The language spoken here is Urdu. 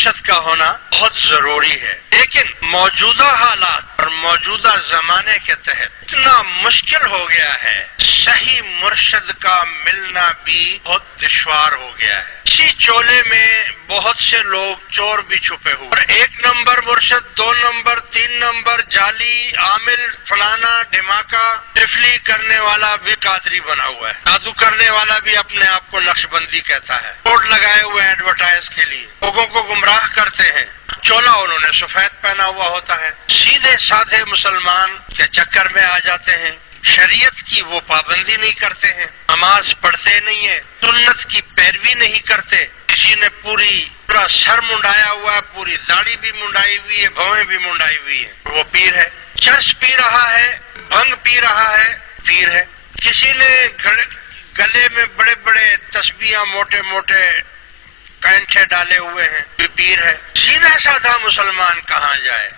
مرشد کا ہونا بہت ضروری ہے، لیکن موجودہ حالات اور موجودہ زمانے کے تحت اتنا مشکل ہو گیا ہے، صحیح مرشد کا ملنا بھی بہت دشوار ہو گیا ہے۔ اسی چولے میں بہت سے لوگ چور بھی چھپے ہوئے، اور 1 نمبر مرشد، 2 نمبر، 3 نمبر، جعلی عامل، فلانا ڈھماکہ، ٹفلی کرنے والا بھی قادری بنا ہوا ہے، جادو کرنے والا بھی اپنے آپ کو نقش بندی کہتا ہے، بورڈ لگائے ہوئے ایڈورٹائز کے لیے لوگوں کو گمراہ کرتے ہیں۔ چولا انہوں نے سفید پہنا ہوا ہوتا ہے، سیدھے سادھے مسلمان کے چکر میں آ جاتے ہیں، شریعت کی وہ پابندی نہیں کرتے ہیں، نماز پڑھتے نہیں ہیں، سنت کی پیروی نہیں کرتے، کسی نے پورا سر منڈایا ہوا ہے، پوری داڑھی بھی منڈائی ہوئی ہے، بھویں بھی منڈائی ہوئی ہے، وہ پیر ہے، چرس پی رہا ہے، بھنگ پی رہا ہے، پیر ہے۔ کسی نے گلے میں بڑے بڑے تسبیحاں موٹے موٹے کینٹھے ڈالے ہوئے ہیں، یہ پیر ہے۔ سیدھا سادھا مسلمان کہاں جائے؟